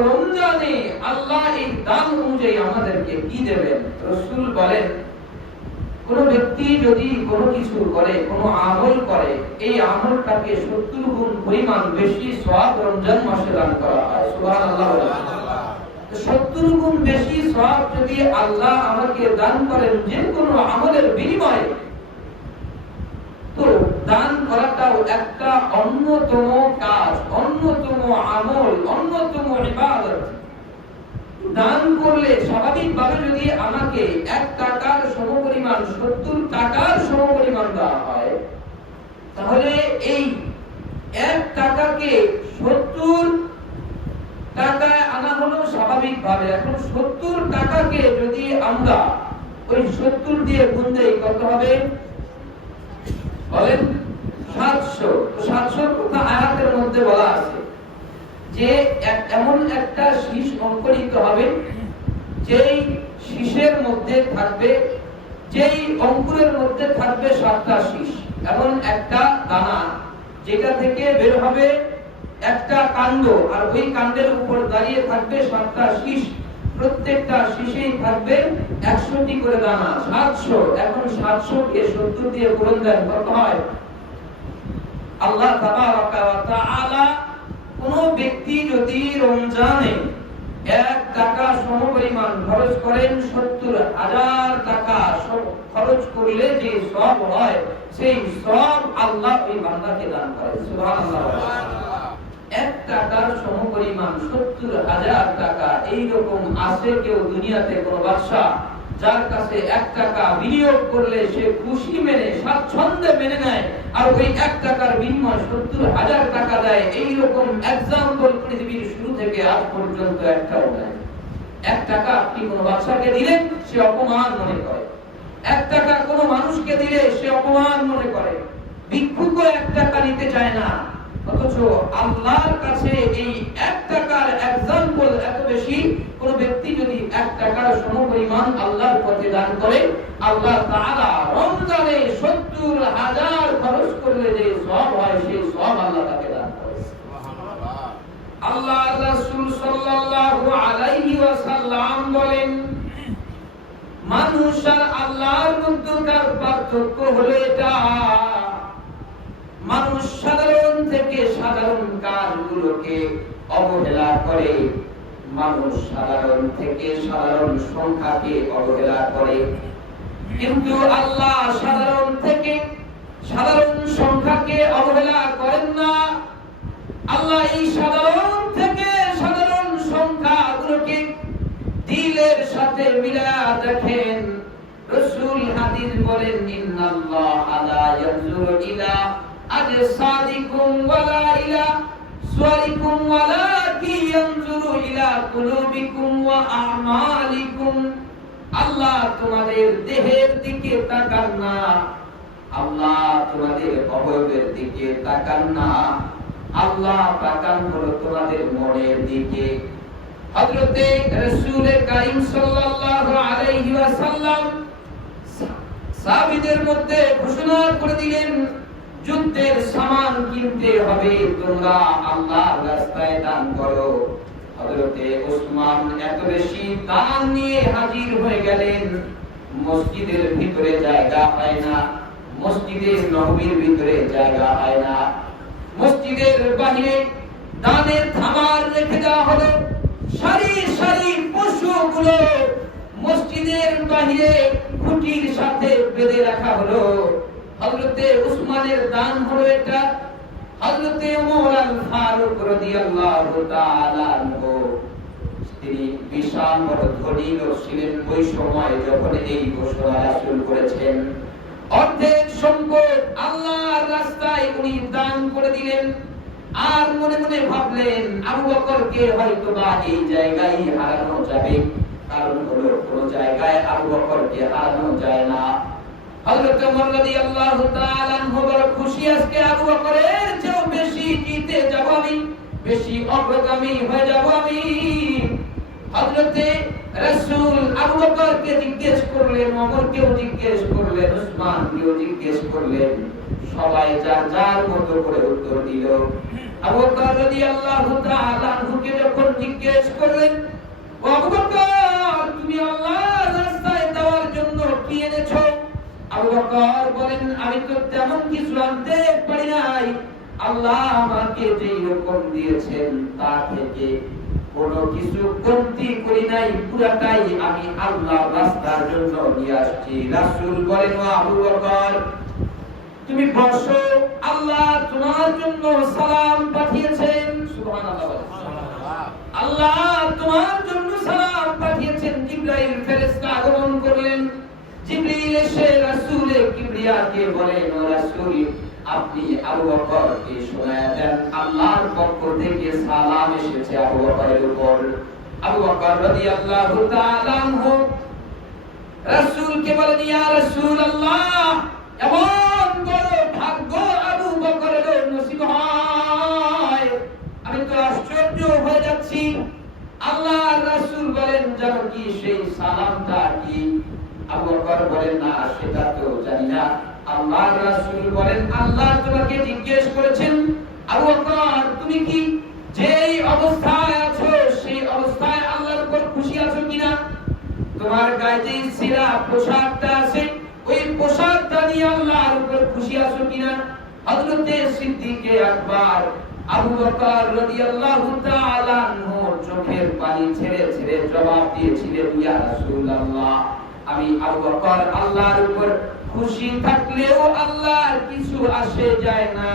রমজানে আল্লাহ এই দান অনুযায়ী আমাদেরকে কি দেবেন। রাসূল বলেন, কোন ব্যক্তি যদি কোনো কিছু করে, কোনো আমল করে, এই আমলটাকে 70 গুণ পরিমাণ বেশি সওয়াব রমজান মাসে দান করা হয়। সুবহানাল্লাহ। 70 গুণ বেশি সওয়াব যদি আল্লাহ আমাকে দান করেন যে কোনো আমলের বিনিময়ে, তো দান করাটাও একটা অন্যতম কাজ, অন্যতম আমল, অন্যতম ইবাদত। দান করলে স্বাভাবিকভাবে যদি আমাকে 1 টাকার সমপরিমাণ 70 টাকার সমপরিমাণ দেওয়া হয়, তাহলে এই 1 টাকাকে 70 টাকায় আনা হলো স্বাভাবিকভাবে। এখন 70 টাকাকে যদি আমরা ওই 70 দিয়ে গুণ দেই, কত হবে বলেন? 700। তো 700 কথা আয়াতের মধ্যে বলা আছে যে এমন একটা শীষ অঙ্কুরিত হবে, যেই শীষের মধ্যে থাকবে, যেই অঙ্কুরের মধ্যে থাকবে 7টা শীষ। এমন একটা দানা যেটা থেকে বের হবে একটা কাণ্ড, আর ওই কাণ্ডের উপর দাঁড়িয়ে থাকবে 7টা শীষ। প্রত্যেকটা শীষেই থাকবে 100টি করে দানা, 700। এখন 700 কে 70 দিয়ে গুণ দেন, কত হয়? আল্লাহ তাবারাকা ওয়া তাআলা কোন ব্যক্তি যদি রমজানে 1 টাকা সমপরিমাণ খরচ করেন, 70,000 টাকা খরচ করলে যে সওয়াব হয়, সেই সওয়াব আল্লাহ ওই বান্দাকে দান করে। সুবহানাল্লাহ। 1 টাকার সমপরিমাণ 70,000 টাকা। এইরকম আছে কেউ দুনিয়াতে কোন বাদশা, যার কাছে 1 টাকা বিনিয়োগ করলে সে খুশি মেনে, স্বাচ্ছন্দ্যে মেনে নেয়, আর ওই 1 টাকার বিনিময়ে 70,000 টাকা দেয়? এইরকম এক্সাম্পল পৃথিবীর শুরু থেকে আজ পর্যন্ত একটাও নাই। 1 টাকা আপনি কোন বাদশাকে দিলেন, সে অপমান মনে করে। 1 টাকা কোন মানুষকে দিলে সে অপমান মনে করে। ভিক্ষুকও 1 টাকা নিতে চায় না। অথচ আল্লাহর কাছে এই 1 টাকার এক্সাম্পল এত বেশি। কোন ব্যক্তি যদি 1 টাকার সমপরিমাণ আল্লাহর পথে দান করে, আল্লাহ তাআলা রমজানে 70,000 খরচ করলে যে সওয়াব হয়, সেই সওয়াব আল্লাহ তাকে দান করে। সুবহানাল্লাহ। আল্লাহর রাসূল সাল্লাল্লাহু আলাইহি ওয়াসাল্লাম বলেন, মানুষ আর আল্লাহর মধ্যকার পার্থক্য হলো এটা, মানুষ সাধারণ থেকে সাধারণ কাজগুলোকে অবহেলা করে, মানুষ সাধারণ থেকে সাধারণ সংখ্যাকে অবহেলা করে, কিন্তু আল্লাহ সাধারণ থেকে সাধারণ সংখ্যাকে অবহেলা করেন না। আল্লাহ এই সাধারণ থেকে সাধারণ সংখ্যাগুলোকে দিলের সাথে মিলায়া দেখেন। রাসূল হাদিস বলেন, ইন্নাল্লাহা লা ইয়ানজুরু ইলা আজসাদিকুম ওয়ালা ইলা সুওয়ারিকুম ওয়ালাকিন ইয়ানজুরু ইলা কুলুবিকুম ওয়া আমালিকুম। আল্লাহ তোমাদের দেহের দিকে তাকান না, আল্লাহ তোমাদের অবয়বের দিকে তাকান না, আল্লাহ তাকান হলো তোমাদের মনের দিকে। হযরতে রাসূল কারীম সাল্লাল্লাহু আলাইহি ওয়াসাল্লাম সাহাবীদের মধ্যে ঘোষণা করে দিলেন, যুদ্ধের সামান কিনতে হবে, তোমরা আল্লাহর রাস্তায় দান করো। হযরতে ওসমান এত বেশি দান নিয়ে হাজির হয়ে গেলেন, মসজিদের ভিতরে জায়গা হয় না, মসজিদের নববীর ভিতরে জায়গা হয় না, মসজিদের বাইরে দানের থামার রেখে দেওয়া হলো। সারি সারি পশুগুলো মসজিদের বাইরে খুঁটির সাথে বেঁধে রাখা হলো। হযরতে উসমানের দান হলো এটা। হযরতে ওমর আল ফারুক রাদিয়াল্লাহু তাআলা আনহু, তিনি বিশাল বড় ধনী লোক ছিলেন ওই সময় যখন এই ঘোষণা রাসূল করেছেন। অর্ধেক সম্পদ আল্লাহর রাস্তায় উনি দান করে দিলেন। আর মনে মনে ভাবলেন, আবু বকরকে হয়তোবা এই জায়গায় হারানো যাবে, কারণ হলো কোন জায়গায় আবু বকরকে হারানো যায় না। হযরত ওমর রাদিয়াল্লাহু তাআলা আনহু বড় খুশি, আজকে আবু বকরের চেয়েও বেশি জিতে যাব আমি, বেশি অগ্রগামী হয়ে যাব আমি। হযরতে রাসূল আবু বকরকে জিজ্ঞেস করলেন, ওমরকেও জিজ্ঞেস করলেন, উসমানকেও জিজ্ঞেস করলেন, সবাই যার যার মতো করে উত্তর দিল। আবু বকর রাদিয়াল্লাহু তাআলা আনহুকে যখন জিজ্ঞেস করলেন, ও আবু বকর, তুমি আল্লাহর রাস্তায় দেওয়ার জন্য কি এনেছো? আবু বকর বলেন, আমি তো তেমন কিছু আনতে পারি নাই, আল্লাহ আমাকে যেই রকম দিয়েছেন তা থেকে কোনো কিছু কমতি করি নাই, পুরাটাই আমি আল্লাহর রাস্তার জন্য নিয়ে আসছি। রাসূল বলেন, ও আবু বকর, তুমি বসো, আল্লাহ তোমার জন্য সালাম পাঠিয়েছেন। সুবহানাল্লাহ। আল্লাহ তোমার জন্য সালাম পাঠিয়েছেন। জিবরাইল ফেরেশতা আগমন করলেন। জিবরিল এসে রাসূল কিবরিয়াকে বলেন, ও রাসূল, আপনি আবু বকরকে শোনায়া দেন, আল্লাহর পক্ষ থেকে সালাম এসেছে আবু বকরের উপর। আবু বকর রাদিয়াল্লাহু তাআলা আনহু রাসূলকে বলেন, ইয়া রাসূলুল্লাহ, এমন বড় ভাগ্য আবু বকরের নসিব হয়, আমি তো আশ্চর্য হয়ে যাচ্ছি। আল্লাহর রাসূল বলেন, জানো কি সেই সালামটা কি? আবু বকর বলেন, না, সেটা তো জানি না। আল্লাহর রাসূল বলেন, আল্লাহ তোমাকে জিজ্ঞেস করেছেন, আবু বকর, তুমি কি যেই অবস্থায় আছো সেই অবস্থায় আল্লাহর উপর খুশি আছো কিনা? তোমার গায়ে যে ছিঁড়া পোশাকটা আছে, ওই পোশাকটা নিয়ে আল্লাহর উপর খুশি আছো কিনা? হযরতে সিদ্দিকে আকবর আবু বকর রাদিয়াল্লাহু তাআলা আনহু চোখের পানি ছেড়ে ছেড়ে জবাব দিয়েছিলেন, ইয়া রাসূলুল্লাহ, আমি আবু বকর আল্লাহর উপর খুশি থাকলেও আল্লাহর কিছু আসে যায় না,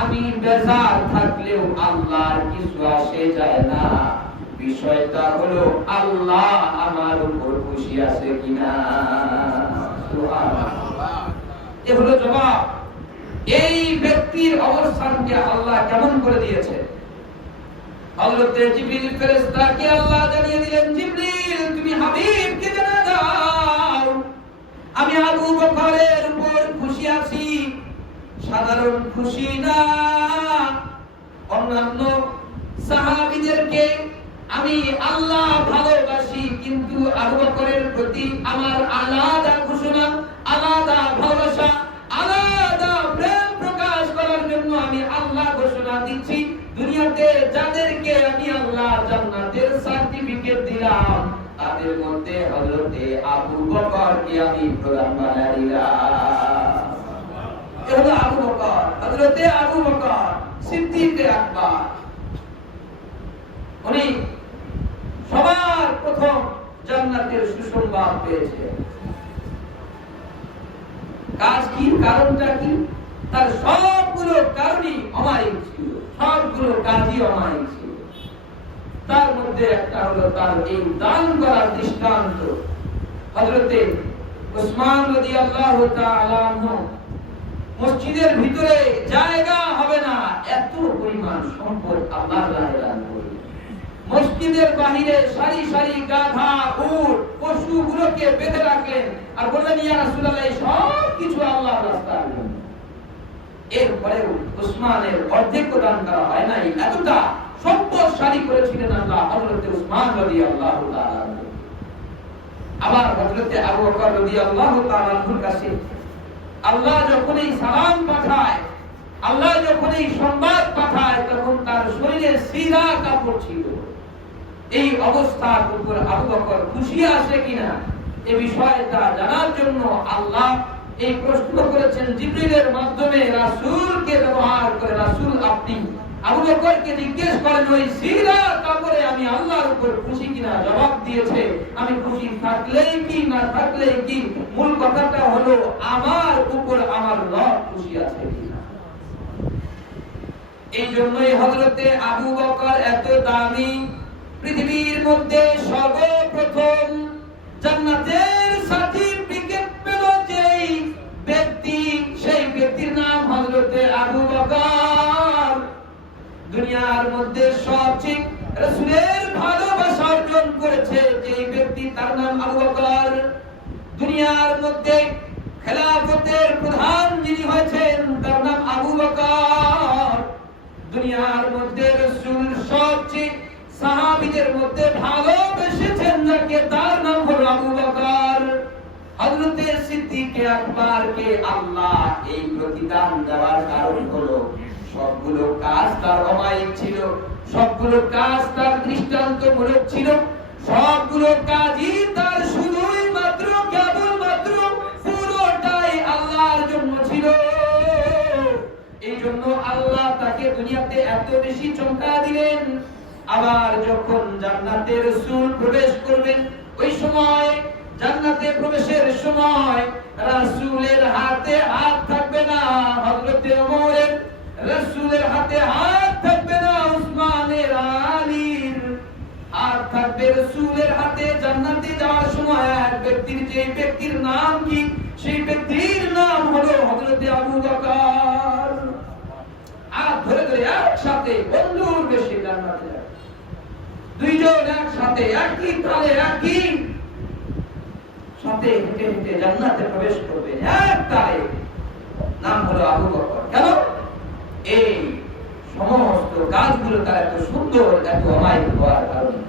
আমি বেজার থাকলেও আল্লাহর কিছু আসে যায় না। বিষয়টা হলো আল্লাহ আমার উপর খুশি আছে কিনা। সুবহানাল্লাহ। এ হলো জবাব। এই ব্যক্তির অবস্থানকে আল্লাহ কেমন করে দিয়েছে? হযরতে জিবরিল ফেরেশতাকে আল্লাহ জানিয়ে দিলেন, জিবরিল, তুমি হাবিবকে জানা দাও, আমি আবু বকরের উপর খুশি আছি, সাধারণ খুশি না। অন্যান্য সাহাবীদেরকে আমি আল্লাহ ভালোবাসি, কিন্তু আবু বকরের প্রতি আমার আলাদা ঘোষণা, আলাদা ভালোবাসা, আলাদা প্রেম প্রকাশ করার জন্য আমি আল্লাহ ঘোষণা দিচ্ছি। দুনিয়াতে যাদেরকে আমি আল্লাহ জান্নাতের সার্টিফিকেট দিলাম, তাদের মধ্যে হযরতে আবু বকরকে আমি প্রধান বানাই দিলাম। এ হলো আবু বকর, হযরতে আবু বকর সিদ্দিকে আকবর। উনি সবার প্রথম জান্নাতের সুসংবাদ পেয়েছে। কাজ কি, কারণটা কি? তার সবগুলো কারণই অমায়িক ছিল, সবগুলো কাজই অমায়িক ছিল। তার মধ্যে একটা হলো তার এই দান করার দৃষ্টান্ত। হযরতে উসমান রাদিয়াল্লাহু তাআলা আনহু মসজিদের ভিতরে জায়গা হবে না, এত পরিমাণ সম্পদ আল্লাহ দান করলেন। মসজিদের বাহিরে সারি সারি গাধা, উট, পশুগুলোকে বেঁধে রাখলেন আর বললেন, ইয়া রাসূলুল্লাহ, সব কিছু আল্লাহর রাস্তায়। এরপরেও উসমানের অর্ধেক দান করা হয় নাই, এতটা সম্পদশালী করেছিলেন আল্লাহ হযরতে উসমান রাদিয়াল্লাহু তাআলা। আবার হযরতে আবু বকর রাদিয়াল্লাহু তাআলার কাছে আল্লাহ যখন এই সালাম পাঠায়, আল্লাহ যখন এই সংবাদ পাঠায়, তখন তার শরীরে সিরা কাপড় ছিল। এই অবস্থার উপর আবু বকর খুশি আছে কিনা এই বিষয়টা জানার জন্য আল্লাহ এই প্রশ্ন করেছেন জিবরিলের মাধ্যমে রাসূলকে ব্যবহার করে। রাসূল, আপনি আবু বকরকে জিজ্ঞেস করেন, ওই সিরা কাপড়ে আমি আল্লাহর উপর খুশি কিনা? জবাব দিয়েছে, আমি খুশি থাকলেই কি না থাকলেই কি, মূল কথাটা হলো আমার উপর আমার রব খুশি আছে কিনা। এই জন্যই হযরতে আবু বকর এত দামি। পৃথিবীর মধ্যে সর্বপ্রথম জান্নাতের সার্টিফিকেট পেল যেই ব্যক্তি, সেই ব্যক্তির নাম হযরতে আবু বকর। দুনিয়ার মধ্যে সবচেয়ে রাসূলের ভালোবাসা অর্জন করেছে যেই ব্যক্তি, তার নাম আবু বকর। দুনিয়ার মধ্যে খেলাফতের প্রধান যিনি হয়েছেন, তার নাম আবু বকর। দুনিয়ার মধ্যে রাসূল সবচেয়ে সাহাবীদের মধ্যে ভালোবেসেছেন যাকে, তার নাম হলো আবু বকর। হযরতে সিদ্দিকে আকবরকে আল্লাহ এই প্রতিদান দেওয়ার কারণ হলো সবগুলো কাজ তার অমায়িক ছিল, সবগুলো কাজ তার দৃষ্টান্তমূলক ছিল, সবগুলো কাজই তার শুধুই মাত্র কেবল মাত্র পুরোটাই আল্লাহর জন্য ছিল। এই জন্য আল্লাহ তাকে দুনিয়াতে এত বেশি চমকা দিলেন। আবার যখন জান্নাতে রাসূল প্রবেশ করবেন, ওই সময় জান্নাতে প্রবেশের সময় রাসূলের হাতে হাত থাকবে না হযরত ওমরের, রাসূলের হাতে হাত থাকবে না উসমানের, আলীর হাত থাকবে রাসূলের হাতে। জান্নাতে যাওয়ার সময় এক ব্যক্তির, যে ব্যক্তির নাম কি, সেই ব্যক্তির নাম হলো হযরত আবু বকর। হাত ধরে ধরে একসাথে বন্ধুর বেশি জান্নাতে যাবে, দুইজন একসাথে একই তালে একই সাথে হেঁটে হেঁটে জান্নাতে প্রবেশ করবে এক তালে। নাম হলো আবু বকর। কেন? এই সমস্ত কাজগুলো তার এত সুন্দর, এত অমায়িক হওয়ার কারণে।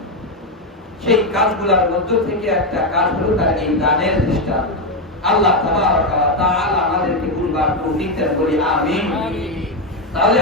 সেই কাজগুলোর মধ্য থেকে একটা কাজ হলো তার এই দানের দৃষ্টান্ত। আল্লাহ তাবারাক ওয়া তাআলা আমাদেরকে বুঝবার তৌফিক দান করি, আমিন। তাহলে